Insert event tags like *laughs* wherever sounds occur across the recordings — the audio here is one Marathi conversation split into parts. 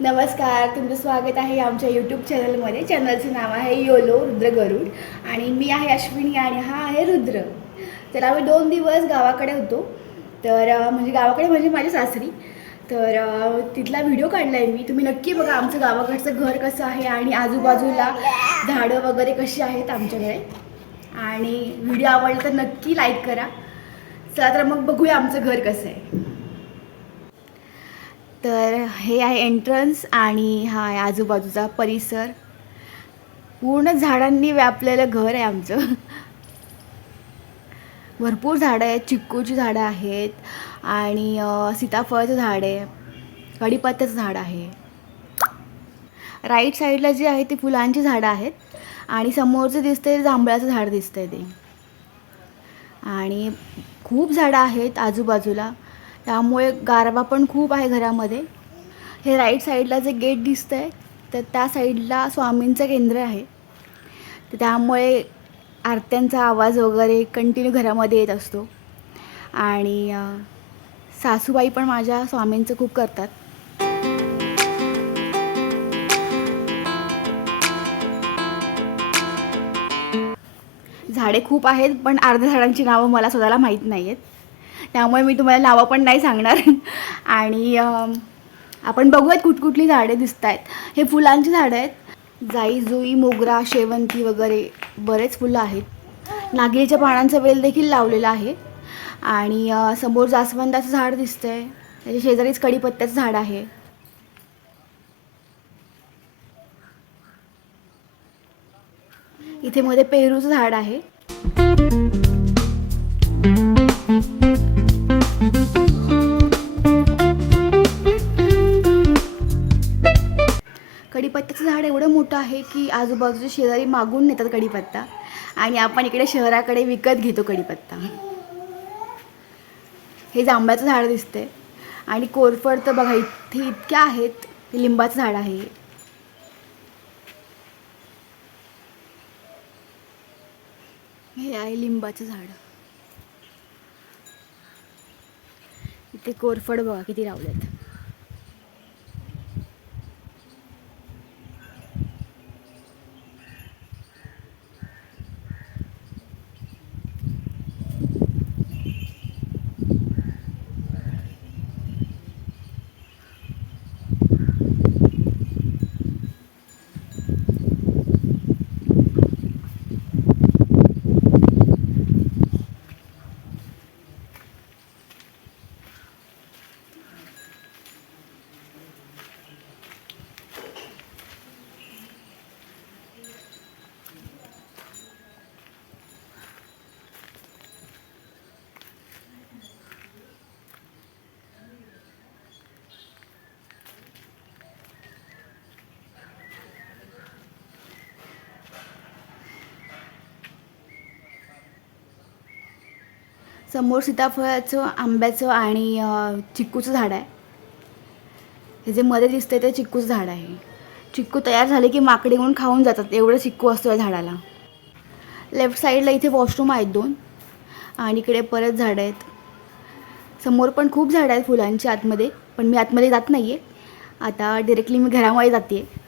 नमस्कार तुमचं स्वागत आहे आमच्या यूट्यूब चॅनलमध्ये चॅनलचं नाव आहे योलो रुद्र गरुड आणि मी आहे अश्विनी आणि हा आहे रुद्र. तर आम्ही दोन दिवस गावाकडे होतो. तर म्हणजे गावाकडे म्हणजे माझी सासरी. तर तिथला व्हिडिओ काढला आहे मी. तुम्ही नक्की बघा आमचं गावाकडचं घर कसं आहे आणि आजूबाजूला झाडं वगैरे कशी आहेत आमच्याकडे. आणि व्हिडिओ आवडला तर नक्की लाईक करा. चला तर मग बघूया आमचं घर कसं आहे. तर हे आहे एंट्रन्स आणि हा आहे आजूबाजूचा परिसर. पूर्ण झाडांनी व्यापलेलं घर आहे आमचं. भरपूर झाडं आहेत चिक्कूची झाडं आहेत आणि सीताफळाचं झाड आहे कढीपत्त्याचं झाड आहे. राईट साईडला जी आहे ती फुलांची झाडं आहेत आणि समोरचं दिसतंय जांभळाचं झाड दिसतंय ते. आणि खूप झाडं आहेत आजूबाजूला. त्यामुळे गारवा पण खूप आहे घरामध्ये. हे राईट साईडला जे गेट दिसतं आहे तर त्या साईडला स्वामींचं केंद्र आहे. तर त्यामुळे आरत्यांचा आवाज वगैरे कंटिन्यू घरामध्ये येत असतो. आणि सासूबाई पण माझ्या स्वामींचं खूप करतात. झाडे खूप आहेत पण अर्ध्या झाडांची नावं मला स्वतःला माहीत नाही आहेत त्यामुळे मी तुम्हाला नावं पण नाही सांगणार. *laughs* आणि आपण बघूयात कुठकुठली झाडे दिसत आहेत हे फुलांची झाडं आहेत. जाई जुई मोगरा शेवंती वगैरे बरेच फुलं आहेत. नागलीच्या पानांचा वेल देखील लावलेला आहे. आणि समोर जास्वंदाचं झाड दिसतं आहे त्याच्या शेजारीच कडीपत्त्याचं झाड आहे. इथे मध्ये पेरूचं झाड आहे. कढीपत्त्याचं झाड एवढं मोठं आहे की आजूबाजूच्या शेजारी मागून नेतात कढीपत्ता. आणि आपण इकडे शहराकडे विकत घेतो कढीपत्ता. हे जांभळाचं झाड दिसतंय. आणि कोरफड तर बघा इथे इतक्या आहेत लिंबाचं झाड आहे हे आहे लिंबाचं झाड. इथे कोरफड बघा किती लावलेत. समोर सीताफळाचं आंब्याचं आणि चिक्कूचं झाड आहे. हे जे मध्ये दिसतंय ते चिक्कूचं झाड आहे. चिक्कू तयार झाले की माकडे येऊन खाऊन जातात. एवढं चिक्कू असतो या झाडाला. लेफ्ट साईडला इथे वॉशरूम आहेत दोन. आणि इकडे परत झाडं आहेत. समोर पण खूप झाडं आहेत फुलांची आतमध्ये पण मी आतमध्ये जात नाही आहे आता डिरेक्टली मी घरामध्ये जाते आहे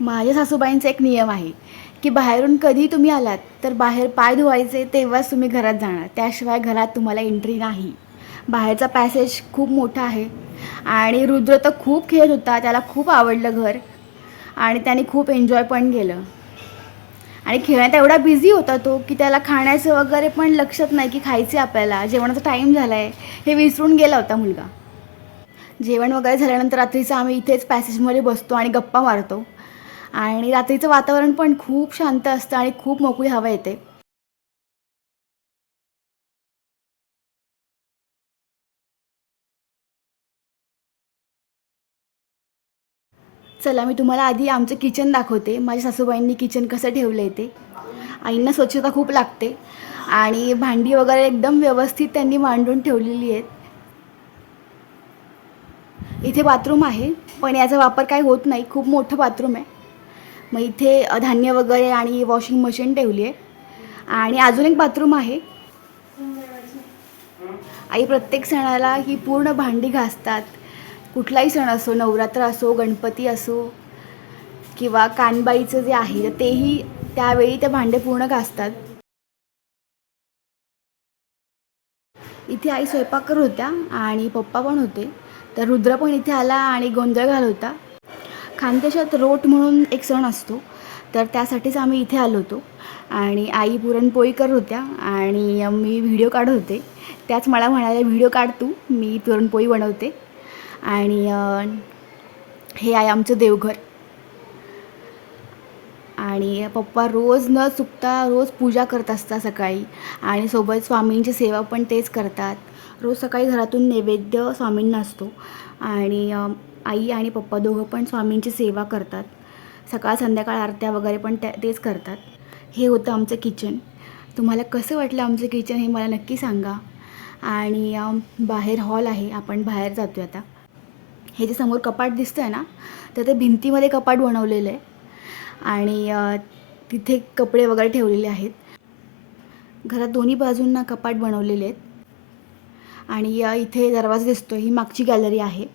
माझ्या सासूबाईंचा एक नियम आहे की बाहेरून कधी तुम्ही आलात तर बाहेर पाय धुवायचे तेव्हाच तुम्ही घरात जाणार. त्याशिवाय घरात तुम्हाला एंट्री नाही. बाहेरचा पॅसेज खूप मोठा आहे आणि रुद्र तर खूप खेळत होता त्याला खूप आवडलं घर आणि त्याने खूप एन्जॉय पण केलं. आणि खेळण्यात एवढा बिझी होता तो की त्याला खाण्याचं वगैरे पण लक्षात नाही की खायचे आपल्याला. जेवणाचा टाईम झाला आहे हे विसरून गेला होता मुलगा. जेवण वगैरे झाल्यानंतर रात्रीचं आम्ही इथेच पॅसेजमध्ये बसतो आणि गप्पा मारतो. आणि रात्रीचं वातावरण पण खूप शांत असतं आणि खूप मोकळी हवा येते. चला मी तुम्हाला आधी आमचं किचन दाखवते. माझ्या सासूबाईंनी किचन कसं ठेवलं आहे ते. आईंना स्वच्छता खूप लागते. आणि भांडी वगैरे एकदम व्यवस्थित त्यांनी मांडून ठेवलेली आहेत. इथे बाथरूम आहे पण याचा वापर काही होत नाही. खूप मोठं बाथरूम आहे. मग इथे धान्य वगैरे आणि वॉशिंग मशीन ठेवली आहे. आणि अजून एक बाथरूम आहे. आई प्रत्येक सणाला ही पूर्ण भांडी घासतात. कुठलाही सण असो नवरात्र असो गणपती असो किंवा कानबाईचं जे आहे तर तेही त्यावेळी ते भांडे पूर्ण घासतात. इथे आई स्वयंपाक करत होत्या आणि पप्पा पण होते. तर रुद्र पण इथे आला आणि गोंधळ घाल होता. खानदेशात रोट म्हणून एक सण असतो. तर त्यासाठीच आम्ही इथे आलो होतो. आणि आई पुरणपोळी करत होत्या आणि मी व्हिडिओ काढत होते. त्याच मला म्हणाल्या व्हिडिओ काढ तू मी पुरणपोळी बनवते. आणि हे आहे आमचं देवघर. आणि पप्पा रोज न चुकता रोज पूजा करत असतात सकाळी. आणि सोबत स्वामींची सेवा पण तेच करतात. रोज सकाळी घरातून नैवेद्य स्वामींना असतो. आणि आई आणि पप्पा दोघं पण स्वामींची सेवा करतात. सकाळ संध्याकाळ आरत्या वगैरे पण त्या तेच करतात. हे होतं आमचं किचन. तुम्हाला कसं वाटलं आमचं किचन हे मला नक्की सांगा. आणि बाहेर हॉल आहे. आपण बाहेर जातो आता. हे जे समोर कपाट दिसतं आहे ना तर ते भिंतीमध्ये कपाट बनवलेलं आहे. आणि तिथे कपडे वगैरे ठेवलेले आहेत. घरात दोन्ही बाजूंना कपाट बनवलेले आहेत. आणि इथे दरवाजा दिसतो ही मागची गॅलरी आहे.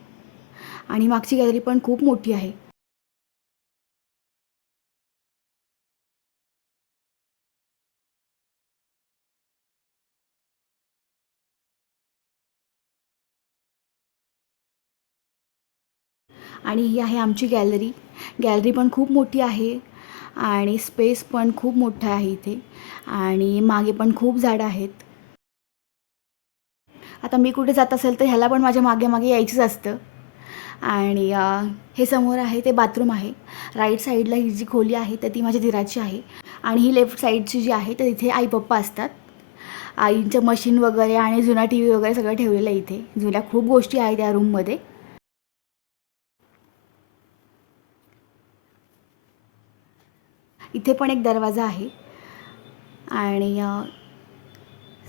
आणि मागची गॅलरी पण खूप मोठी आहे. आणि ही आहे आमची गॅलरी गॅलरी पण खूप मोठी आहे आणि स्पेस पण खूप मोठा आहे इथे. आणि मागे पण खूप झाडं आहेत. आता मी कुठे जात असेल तर ह्याला पण माझ्या मागे मागे यायचंच असतं. आणि हे समोर आहे ते बाथरूम आहे. राईट साईडला ही जी खोली आहे तर ती माझ्या धीराची आहे. आणि ही लेफ्ट साईडची जी आहे तर इथे आई पप्पा असतात. आईंचं मशीन वगैरे आणि जुना टी व्ही वगैरे सगळं ठेवलेलं आहे इथे. जुन्या खूप गोष्टी आहेत त्या रूममध्ये इथे पण एक दरवाजा आहे. आणि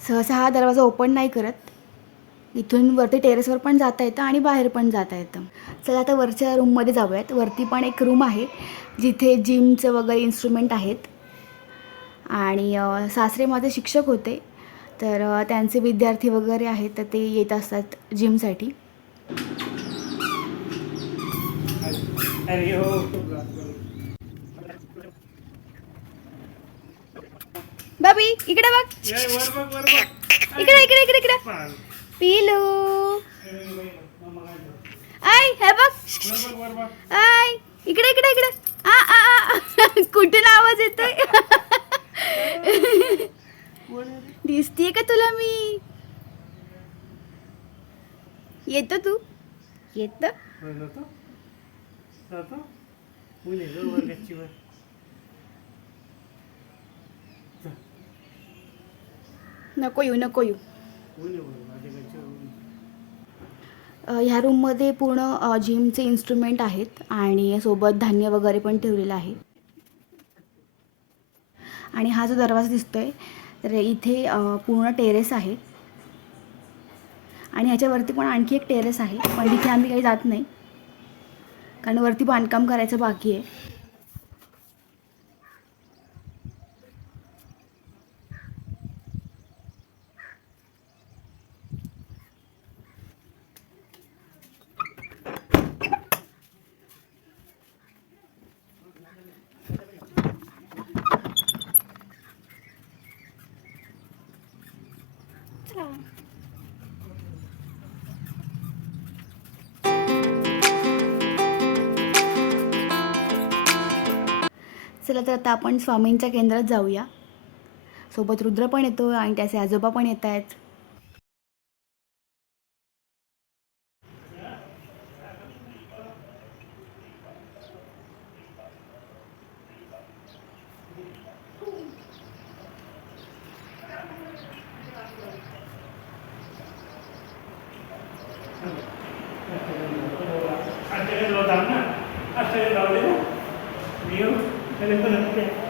सहसा हा दरवाजा ओपन नाही करत. इथून वरती टेरेसवर पण जाता येतं आणि बाहेर पण जाता येतं. चला आता वरच्या रूममध्ये जाऊयात. वरती पण एक रूम आहे जिथे जिमचं वगैरे इन्स्ट्रुमेंट आहेत. आणि सासरे माझे शिक्षक होते तर त्यांचे विद्यार्थी वगैरे आहेत तर ते येत असतात जिमसाठी बाबी इकडे बघ. इकडे इकडे इकडे इकडे. पाल. पिलू आय हे बघ. आय इकडे इकडे इकडे. आ आ आ. कुठून आवाज येतोय? दिसतीये का तुला मी? येतो तू. येत. नको येऊ नको येऊ. ह्या रूममध्ये पूर्ण जिमचे इन्स्ट्रुमेंट आहेत आणि सोबत धान्य वगैरे पण ठेवलेलं आहे. आणि हा जो दरवाजा दिसतो आहे तर इथे पूर्ण टेरेस आहे. आणि ह्याच्यावरती पण आणखी एक टेरेस आहे पण तिथे आम्ही काही जात नाही. कारण वरती बांधकाम करायचं बाकी आहे. चला तर आता आपण स्वामींच्या केंद्रात जाऊया. सोबत रुद्र पण येतो आणि त्याचे आजोबा पण येत आहेत. आज त्याला लावू दाब ना आज त्याला लावले ना मी येऊ त्याला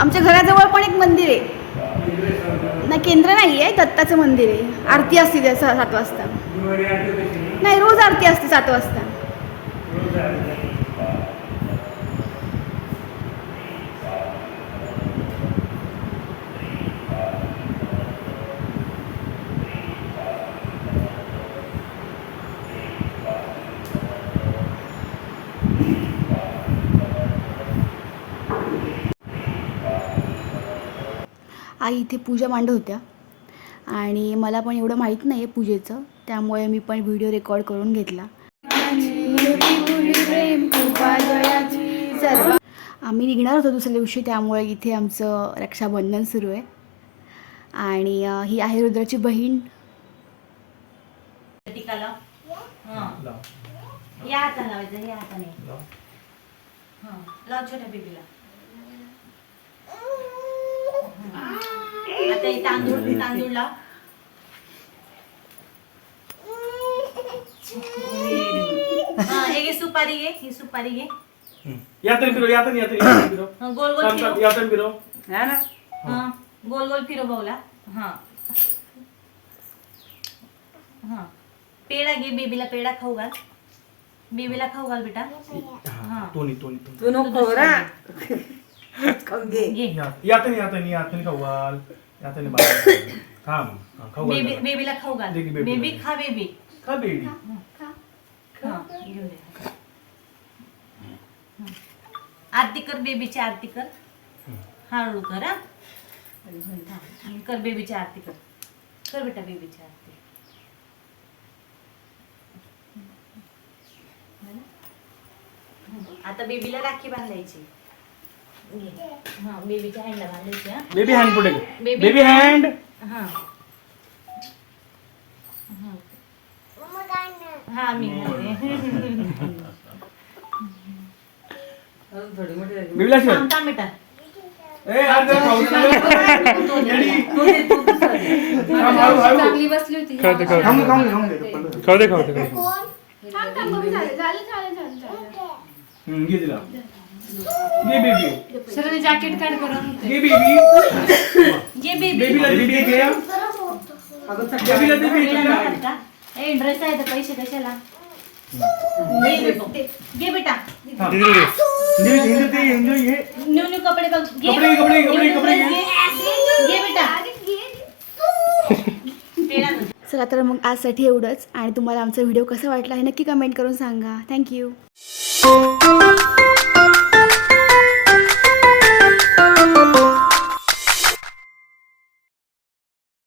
आमच्या घराजवळ पण एक मंदिर आहे. नाही केंद्र नाही आहे दत्ताचं मंदिर आहे. आरती असते सात वाजता? नाही रोज आरती असते सात वाजता. आई इथे पूजा मांडत होत्या. आणि मला पण एवढं माहीत नाही आहे पूजेचं. त्यामुळे मी पण व्हिडिओ रेकॉर्ड करून घेतला. आम्ही निघणार होतो दुसऱ्या दिवशी त्यामुळे इथे आमचं रक्षाबंधन सुरू आहे. आणि ही आहे रुद्राची बहीण. हां. या हाताने. आता हे तांदूळ तांदूळ लाव हा हे घे सुपारी घे ही सुपारी घे यातून फिरव यातून यातून यातून फिरव हं, गोल गोल थांब, थांब, फिरव यातून फिरव हाँ गोल गोल फिरव भाऊला हाँ हाँ पेढा घे बेबीला पेढा खाऊ घाल बेबीला खाऊ घाल बेटा हा, तोनी तोनी तोनी तू नको ना खाऊन घे घे या- यातून यातून यातून खाऊ घाल. यातून बाहेर थांब. हा, खाऊ घाल बेबी. बेबीला खाऊ घाल. दे की बेबीला. बेबी खा बेबी. खा बेबी. हा घेऊन दे. आरती कर बेबीची आरती कर. हळू कर हा. थांब. कर बेबीची आरती कर. कर बेटा बेबीची आरती. आता बेबीला राखी बांधायची. हाँ बेबी हैंड लगा लेते हैं। बेबी हैंड पड़ेगा बेबी हैंड हाँ। हाँ। मीठा आमटा मीठा खाऊ दे खाऊ दे ये बेबी सर ते जॅकेट काढ करून. घे. बेबी घे बेबी बेबीला बेबी घे. बेबीला बेबी? ए ड्रेस आहे तर पैसे कशाला? घे बेटा. न्यू न्यू कपडे बघ. घे. कपडे, कपडे, कपडे, कपडे घे. बेटा. चला तर मग आजसाठी एवढंच. आणि तुम्हाला आमचा व्हिडिओ कसा वाटला हे नक्की कमेंट करून सांगा. थँक्यू